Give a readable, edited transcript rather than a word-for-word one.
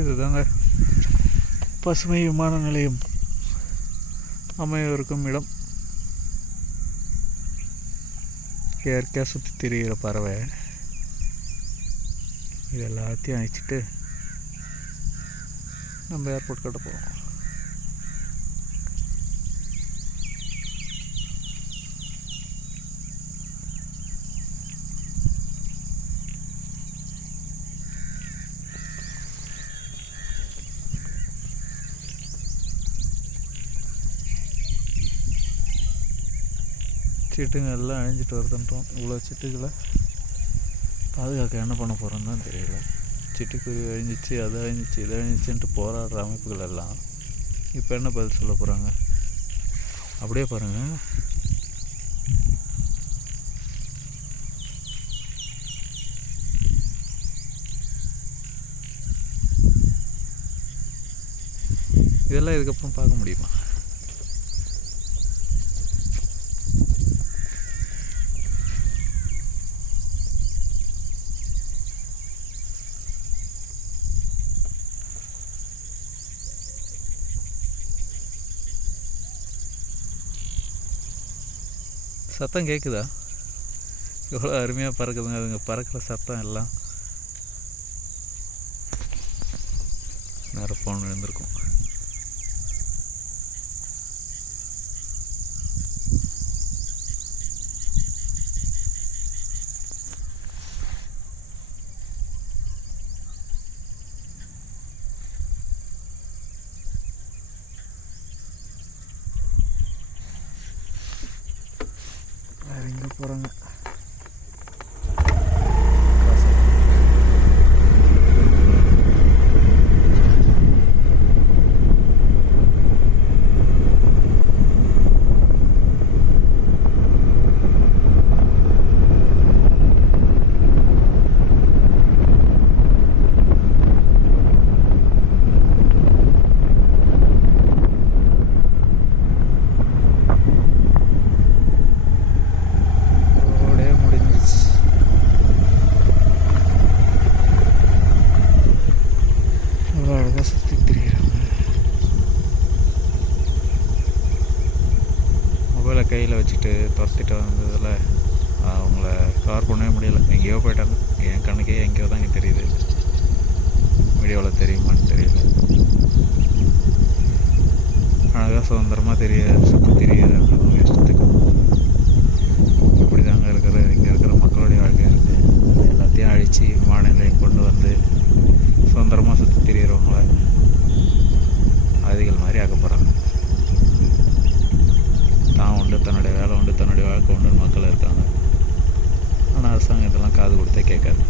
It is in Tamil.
இதுதாங்க பசுமை விமான நிலையம் அமையவிருக்கும் இடம். இயற்கையாக சுற்றி திரிகிற பறவை இது எல்லாத்தையும் அழைச்சிட்டு நம்ம ஏர்போர்ட் கிட்ட போவோம். சிட்டுங்க எல்லாம் அழிஞ்சிட்டு வருதுன்றோம். இவ்வளோ சிட்டுகளை பாதுகாக்க என்ன பண்ண போகிறோன்னு தான் தெரியல. சிட்டுக்குருவி அழிஞ்சிச்சு, அது அழிஞ்சிச்சு, இது அழிஞ்சிச்சுன்ட்டு போராடுற அமைப்புகள் எல்லாம் இப்போ என்ன பதில் சொல்ல போகிறாங்க? அப்படியே பாருங்கள். இதெல்லாம் இதுக்கப்புறம் பார்க்க முடியுமா? சத்தம் கேட்குதா? எவ்வளோ அருமையாக பறக்குதுங்க அதுங்க. பறக்கிற சத்தம் எல்லாம் நேரம் ஃபோன் விழுந்திருக்கும். வேறு எங்கே போகிறாங்க? சுற்றி திரிகிறாங்க. மொபைலை கையில் வச்சுட்டு துரத்திட்டு வந்ததில் அவங்கள கவர் பண்ணவே முடியலை. எங்கேயோ போயிட்டாங்க. என் கணக்கே எங்கேயோ தாங்க தெரியுது. வீடியோவில் தெரியுமான்னு தெரியல. அழகாக சுதந்திரமாக சுற்றி தெரியுது இஷ்டத்துக்கு. இப்படி தாங்க இருக்கிற இங்கே இருக்கிற மக்களுடைய வாழ்க்கையாக இருக்குது. எல்லாத்தையும் அழித்து விமான நிலையம் கொண்டு வந்து சுதந்திரமாக சுற்றி திரிகிறவங்கள அதிகள் மாதிரி ஆக்க போகிறாங்க. தான் உண்டு, தன்னுடைய வேலை உண்டு, தன்னுடைய வாழ்க்கை உண்டுன்னு மக்கள் இருக்காங்க. ஆனால் அரசாங்கம் இதெல்லாம் காது கொடுத்தே கேட்காது.